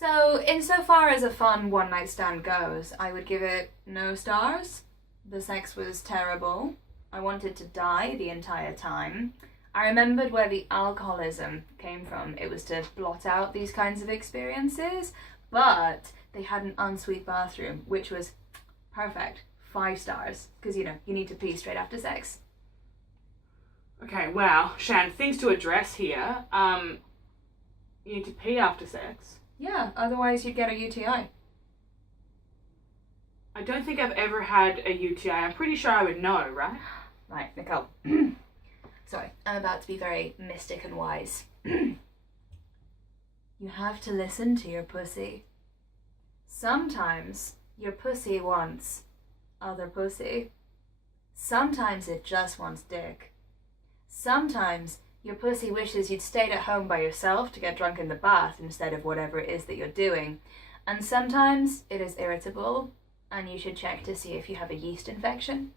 So, insofar as a fun one-night stand goes, I would give it no stars. The sex was terrible. I wanted to die the entire time. I remembered where the alcoholism came from. It was to blot out these kinds of experiences, but they had an ensuite bathroom, which was perfect. 5 stars, because, you need to pee straight after sex. Okay, wow. Shan, things to address here. You need to pee after sex. Yeah, otherwise you'd get a UTI. I don't think I've ever had a UTI. I'm pretty sure I would know, right? Right, Nicole. Sorry, I'm about to be very mystic and wise. You have to listen to your pussy. Sometimes your pussy wants other pussy. Sometimes it just wants dick. Sometimes your pussy wishes you'd stayed at home by yourself to get drunk in the bath instead of whatever it is that you're doing. And sometimes it is irritable, and you should check to see if you have a yeast infection.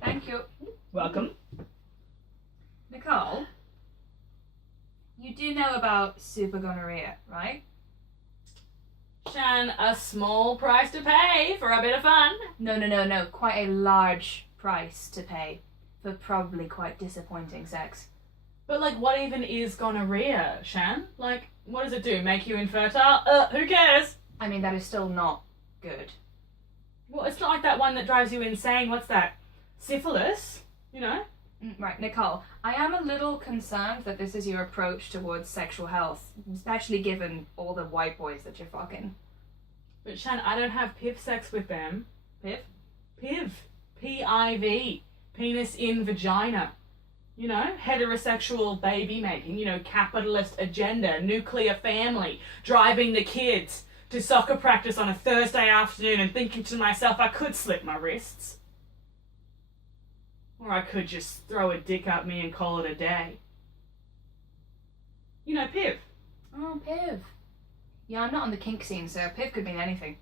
Thank you. Welcome. Nicole, you do know about super gonorrhea, right? Shan, a small price to pay for a bit of fun. No. Quite a large price to pay for probably quite disappointing sex. But, what even is gonorrhea, Shan? What does it do? Make you infertile? Who cares? I mean, that is still not good. Well, it's not like that one that drives you insane. What's that? Syphilis? Right, Nicole, I am a little concerned that this is your approach towards sexual health, especially given all the white boys that you're fucking. But Shan, I don't have PIV sex with them. Piv? PIV. P-I-V. Penis in vagina. Heterosexual baby making, capitalist agenda, nuclear family, driving the kids to soccer practice on a Thursday afternoon and thinking to myself I could slip my wrists. Or I could just throw a dick up me and call it a day. PIV. Oh, Piv. Yeah, I'm not on the kink scene, so Piv could mean anything.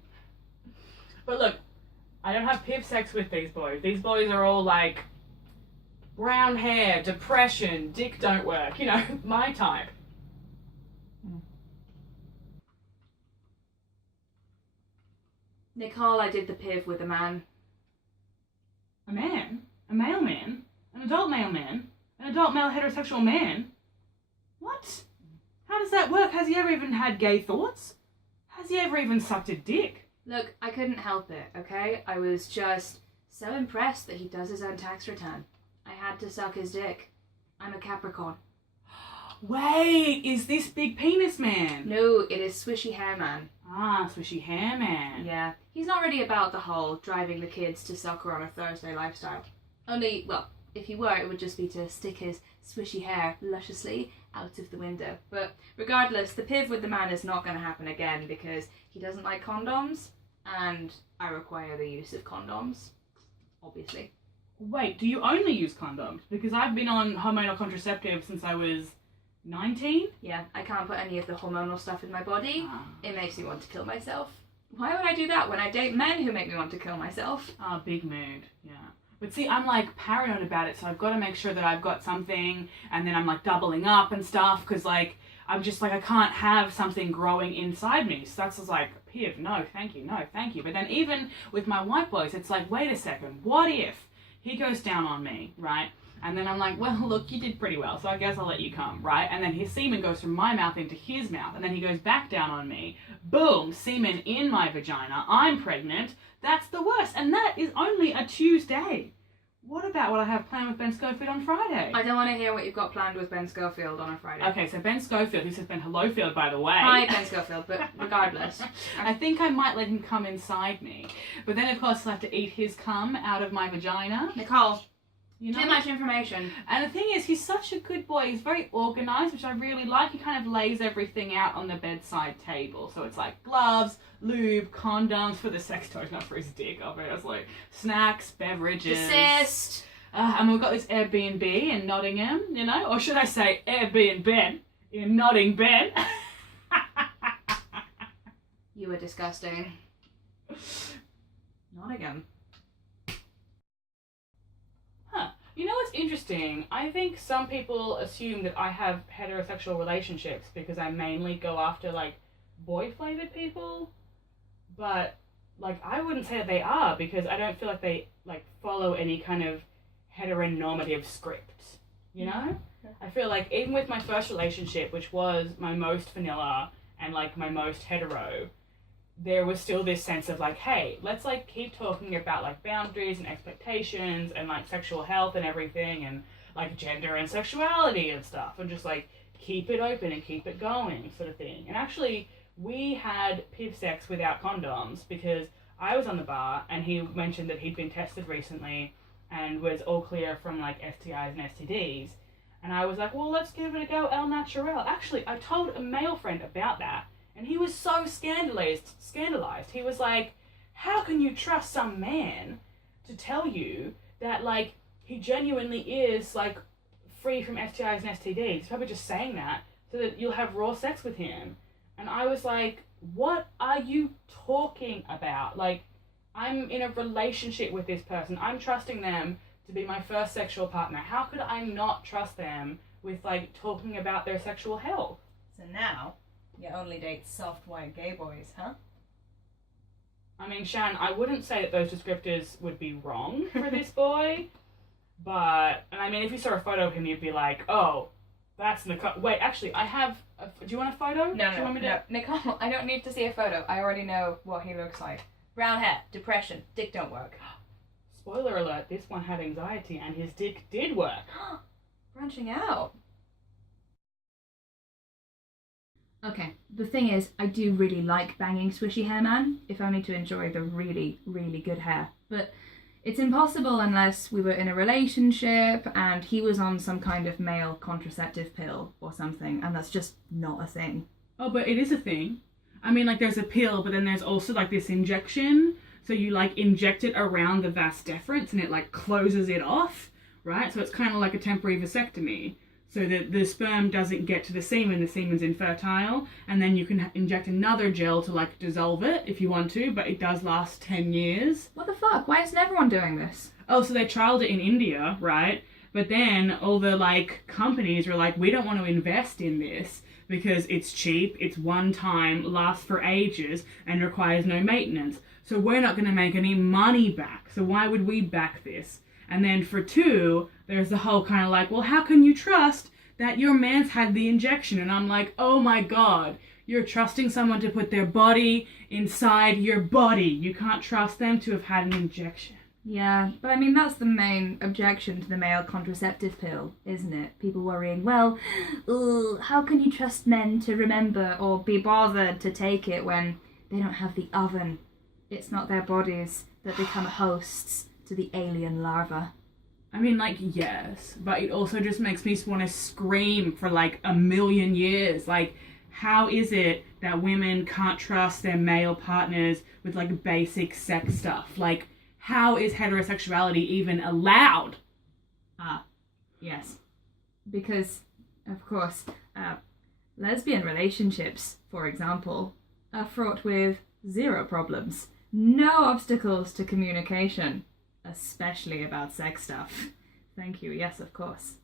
But look, I don't have PIV sex with these boys. These boys are all brown hair, depression, dick don't work. My type. Nicole, I did the Piv with a man. A man? A male man? An adult male man? An adult male heterosexual man? What? How does that work? Has he ever even had gay thoughts? Has he ever even sucked a dick? Look, I couldn't help it, okay? I was just so impressed that he does his own tax return. I had to suck his dick. I'm a Capricorn. Wait, is this big penis man? No, it is Swishy Hair Man. Ah, Swishy Hair Man. Yeah, he's not really about the whole driving the kids to soccer on a Thursday lifestyle. Only, well, if he were, it would just be to stick his swishy hair lusciously out of the window. But regardless, the Piv with the man is not going to happen again because he doesn't like condoms, and I require the use of condoms, obviously. Wait, do you only use condoms? Because I've been on hormonal contraceptives since I was 19? Yeah, I can't put any of the hormonal stuff in my body. It makes me want to kill myself. Why would I do that when I date men who make me want to kill myself? Big mood, yeah. But see, I'm paranoid about it, so I've got to make sure that I've got something, and then I'm doubling up and stuff, because I'm just I can't have something growing inside me. So that's just Piv, no, thank you, no, thank you. But then even with my white boys, it's wait a second, what if he goes down on me, right? And then I'm well, look, you did pretty well, so I guess I'll let you come, right? And then his semen goes from my mouth into his mouth, and then he goes back down on me. Boom, semen in my vagina. I'm pregnant. That's the worst. And that is only a Tuesday. What about what I have planned with Ben Schofield on Friday? I don't want to hear what you've got planned with Ben Schofield on a Friday. Okay, so Ben Schofield, who says Ben Hellofield, by the way. Hi, Ben Schofield, but regardless. I think I might let him come inside me. But then, of course, I'll have to eat his cum out of my vagina. Nicole. You know? Too much information. And the thing is, he's such a good boy. He's very organised, which I really like. He kind of lays everything out on the bedside table. So it's gloves, lube, condoms for the sex toys, not for his dick, obviously. Snacks, beverages. Desist. And we've got this Airbnb in Nottingham, you know? Or should I say Airbnb in Nottingham? You were disgusting. Nottingham. You know what's interesting? I think some people assume that I have heterosexual relationships because I mainly go after, like, boy-flavored people. But, like, I wouldn't say that they are because I don't feel like they, like, follow any kind of heteronormative script, you know? Yeah. I feel like even with my first relationship, which was my most vanilla and, like, my most hetero, there was still this sense of like, hey, let's like keep talking about like boundaries and expectations and like sexual health and everything and like gender and sexuality and stuff and just like keep it open and keep it going sort of thing. And actually we had PIV sex without condoms because I was on the bar and he mentioned that he'd been tested recently and was all clear from like STIs and STDs. And I was like, well, let's give it a go, el natural. Actually, I told a male friend about that. And he was so scandalized. He was like, how can you trust some man to tell you that, like, he genuinely is, like, free from STIs and STDs? He's probably just saying that so that you'll have raw sex with him. And I was like, what are you talking about? Like, I'm in a relationship with this person. I'm trusting them to be my first sexual partner. How could I not trust them with, like, talking about their sexual health? So now... you only date soft white gay boys, huh? I mean, Shan, I wouldn't say that those descriptors would be wrong for this boy, but, and I mean, if you saw a photo of him, you'd be like, oh, that's Nicole. Wait, actually, I have, do you want a photo? No, Nicole, I don't need to see a photo. I already know what he looks like. Brown hair, depression, dick don't work. Spoiler alert, this one had anxiety and his dick did work. Branching out. Okay, the thing is, I do really like banging swishy hair man, if only to enjoy the really, really good hair. But it's impossible unless we were in a relationship and he was on some kind of male contraceptive pill or something, and that's just not a thing. Oh, but it is a thing. I mean, like, there's a pill, but then there's also, like, this injection. So you, like, inject it around the vas deferens and it, like, closes it off, right? So it's kind of like a temporary vasectomy. So that the sperm doesn't get to the semen's infertile, and then you can inject another gel to like dissolve it if you want to, but it does last 10 years. What the fuck? Why isn't everyone doing this? Oh, so they trialed it in India, right? But then all the like companies were like, we don't want to invest in this because it's cheap, it's one time, lasts for ages, and requires no maintenance. So we're not going to make any money back. So why would we back this? And then for two, there's the whole kind of like, well, how can you trust that your man's had the injection? And I'm like, oh my God, you're trusting someone to put their body inside your body. You can't trust them to have had an injection. Yeah, but I mean, that's the main objection to the male contraceptive pill, isn't it? People worrying, well, how can you trust men to remember or be bothered to take it when they don't have the oven? It's not their bodies that become hosts to the alien larva. I mean, like, yes, but it also just makes me want to scream for like a million years. Like, how is it that women can't trust their male partners with like basic sex stuff? Like, how is heterosexuality even allowed? Yes. Because, of course, lesbian relationships, for example, are fraught with zero problems. No obstacles to communication. Especially about sex stuff. Thank you, yes, of course.